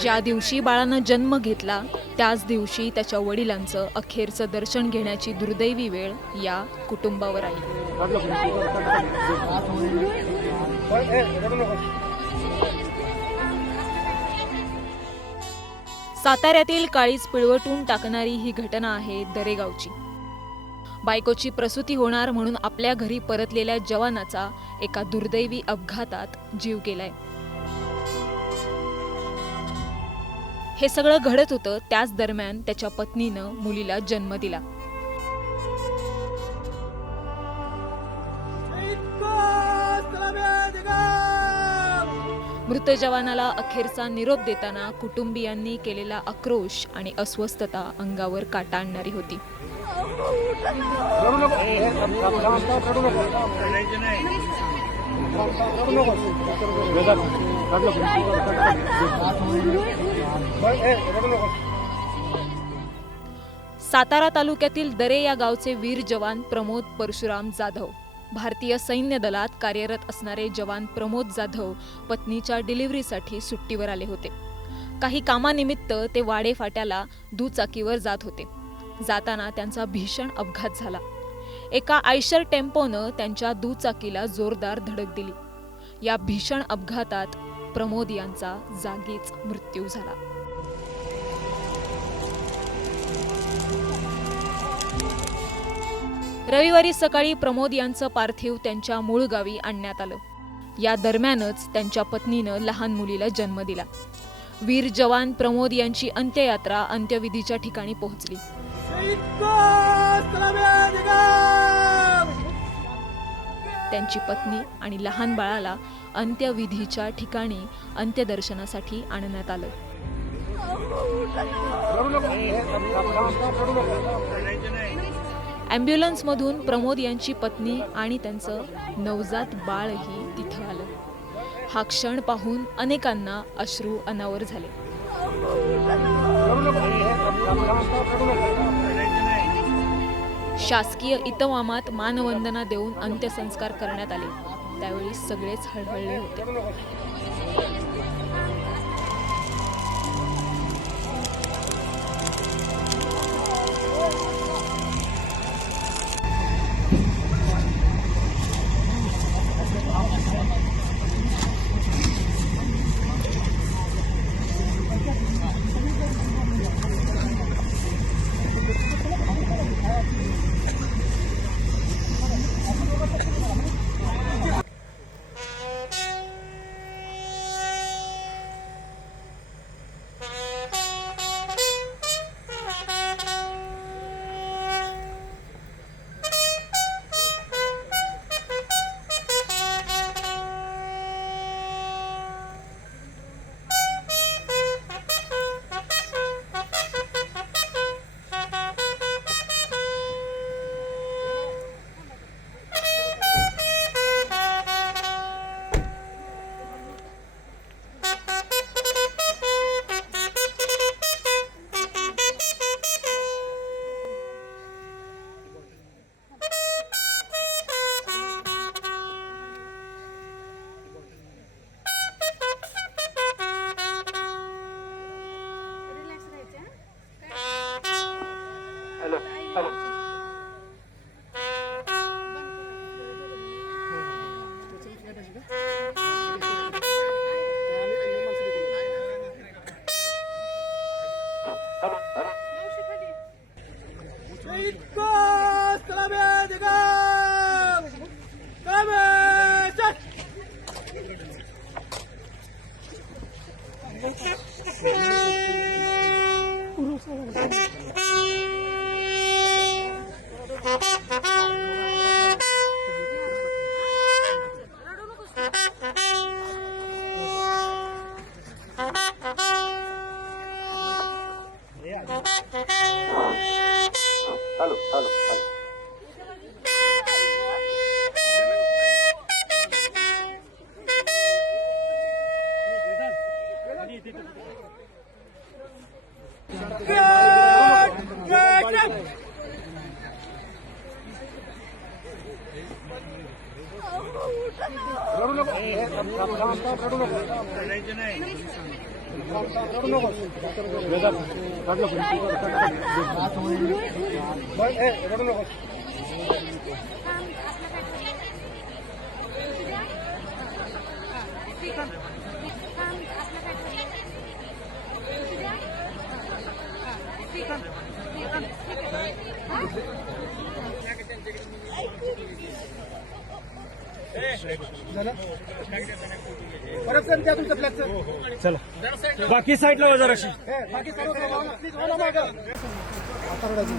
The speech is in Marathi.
ज्या दिवशी बाळानं जन्म घेतला त्याच दिवशी त्याच्या वडिलांचं अखेरचं दर्शन घेण्याची दुर्दैवी वेळ या कुटुंबावर आली. साताऱ्यातील काळीज पिळवटून टाकणारी ही घटना आहे दरेगावची. बायकोची प्रसूती होणार म्हणून आपल्या घरी परतलेल्या जवानाचा एका दुर्दैवी अपघातात जीव गेलाय. हे सगळं घडत होतं त्याच दरम्यान त्याच्या पत्नीनं मुलीला जन्म दिला. मृत जवानाला अखेरचा निरोप देताना कुटुंबियांनी केलेला आक्रोश आणि अस्वस्थता अंगावर काटा आणणारी होती. सातारा तालुक्यातील दरे या गावचे वीर जवान प्रमोद परशुराम जाधव. भारतीय सैन्य दलात कार्यरत असणारे जवान प्रमोद जाधव पत्नीच्या डिलिव्हरीसाठी सुट्टीवर आले होते. काही कामानिमित्त ते वाडे फाट्याला दुचाकीवर जात होते. जाताना त्यांचा भीषण अपघात झाला. एका आयशर टेम्पोनं त्यांच्या दुचाकीला जोरदार धडक दिली. या भीषण अपघातात प्रमोद यांचा जागीच मृत्यू झाला. रविवारी सकाळी प्रमोद यांचं पार्थिव त्यांच्या मूळ गावी आणण्यात आलं. या दरम्यानच त्यांच्या पत्नीनं लहान मुलीला जन्म दिला. वीर जवान प्रमोद यांची अंत्ययात्रा अंत्यविधीच्या ठिकाणी पोहोचली. त्यांची पत्नी आणि लहान बाळाला अंत्यविधीच्या ठिकाणी अंत्यदर्शनासाठी आणण्यात आलं. ॲम्ब्युलन्समधून प्रमोद यांची पत्नी आणि त्यांचं नवजात बाळही तिथं आलं. हा क्षण पाहून अनेकांना अश्रू अनावर झाले. शासकीय इतमामात मानवंदना देऊन अंत्यसंस्कार करण्यात आले. त्यावेळी सगळेच हळहळले होते. रडू नको. रडू नको. रडू नको. रडू नको. परत सर द्या तुमचं फ्लॅगचं. चला बाकी साईडला वजा जराशी. बाकी सर्व प्लीज होला मागं. आता रडायचं.